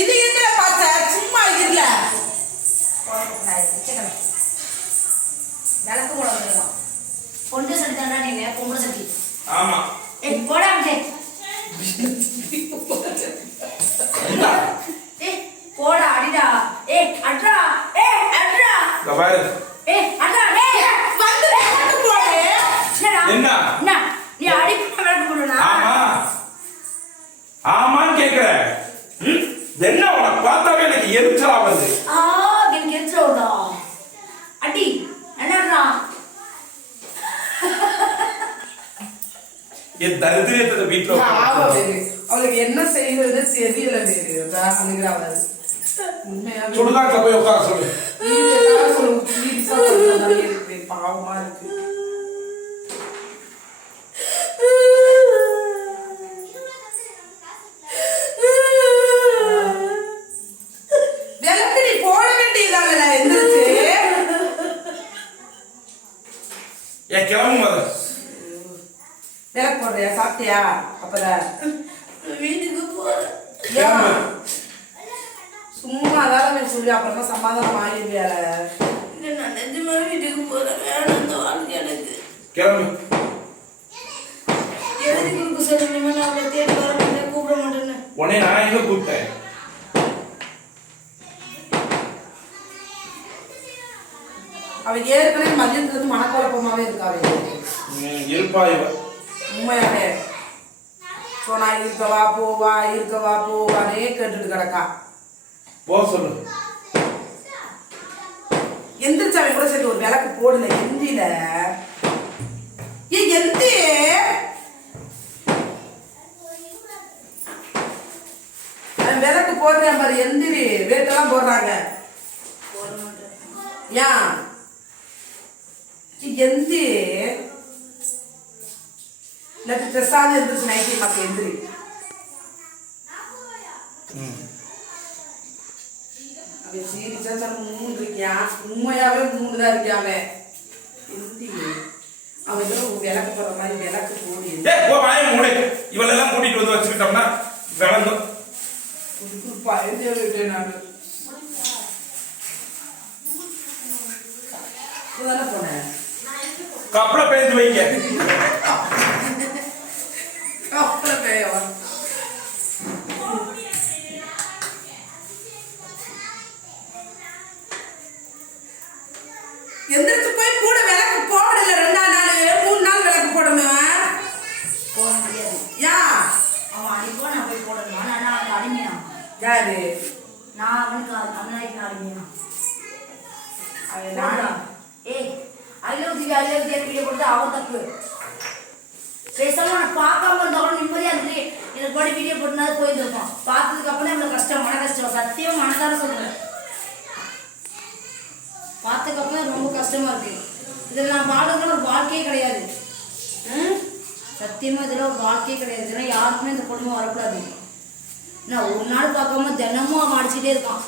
இது என்னடா பார்த்த? சும்மா இருல விளக்கு போட வந்துருக்கான். பொண்டு சட்டி தாண்டா நீங்க பொம்பளை சட்டி. ஆமா. போடா அங்கே. ஏய் போடா அடிடா. ஏய் அட்ரா. ஏய் அட்ரா. என்ன உனக்கு பார்த்தாவே எனக்கு எரிச்சலா வருது? ஆ எனக்கு எரிச்சல விடா அடி என்னடா? என் தரித்திரத்தை வீட்டுல. அவளுக்கு. என்ன செய்யறது தெரியல அழுகிறாவது சுடுகாட்டுல போய் உட்கார சொல்லு. பாவமா இருக்கு விளக்கு நீ போட வேண்டியதாங்கல எந்திரிச்சு என் கிளம்பு மத விளக்கு போடுறியா சாப்பிட்டியா? அப்பதான் வீட்டுக்கு போறேன் சும்மா அதான் சொல்லி அப்புறமா சமாதானம் ஆகிடுவியால இல்லை நான் நிஜமாவே வீட்டுக்கு போறேன் வேணும் இந்த வாழ்க்கை எனக்கு. கிளம்பு. எழுதி கொடுக்க சொல்லணுமே நான் அவளை தேடி வர மாட்டேன் கூப்பிட மாட்டேன்னு. உன்னை நான் எங்க கூப்பிட்டேன்? அவ ஏற்கனவே மதியத்துல இருந்து மனக்குழப்பமாவே இருக்கா அவ ம், இருப்பா இவ உண்மையாவே சொன்னா இருக்கவா போவா இருக்கவா போவானே கேட்டுட்டு கிடக்கா. போ சொல்லு. எந்திரிச்சவன் கூட சரி ஒரு விளக்கு போடல எந்தில ஏ எந்தி அவன் விளக்கு போடுறேன் பாரு எந்திரி. ரேட்டெல்லாம் போடுறாங்க. ஏன் இல்லாட்டி பிரசாதம் இருந்துச்சு நைட்டி மக்கள் எந்திரி. ம். அவன் சீரியஸா சொல்ல மூணு இருக்கான் உண்மையாவே மூணு தான் இருக்கான் அவன் எந்தி அவன் ஏதோ விளக்கு போடுற மாதிரி விளக்கு போடி. மூடு. இவளெல்லாம் கூட்டிட்டு வந்து வச்சுக்கிட்டோம்னா விளங்கும். பயந்து விட்டேன் நான். தானே போனேன் கப்பலை பேந்து வைங்க. அப்புறம் பேயவன் எந்திரிச்சு போய் கூட விளக்கு போடல ரெண்டாம் நாள் மூணு நாள் விளக்கு போடணும்? போட முடியாது. யா? அவன் அடிப்போ நான் போய் போடணுமா. நான் அவனுக்கு அடிமையா? யாரு? நான் அவனுக்கு அண்ணாய்க்கு அடிமையா? அவன் நானா ஏய் அகிலவதிக்கு அகிலவதி வீடியோ கொடுத்து அவன் தப்பு. பேசாம நான் பார்க்காம இருந்தாலும் நிம்மதியா இருந்து எனக்கு போய் வீடியோ போட்டுனா போயிருப்பான் பார்த்ததுக்கு அப்புறம் இவ்வளவு கஷ்டம் மன கஷ்டம். சத்தியம் மனதார சொல்றேன். பார்த்ததுக்கு அப்புறம் ரொம்ப கஷ்டமா இருக்கு. இதில் நான் வாழ்றதுல ஒரு வாழ்க்கையே கிடையாது. ம்? சத்தியமா இதில் ஒரு வாழ்க்கையே கிடையாது. இதெல்லாம் யாருக்குமே இந்த குடும்பம் வரக்கூடாது. நான் ஒரு நாள் பார்க்காம தினமும் அவன் அடிச்சுட்டே இருக்கான்.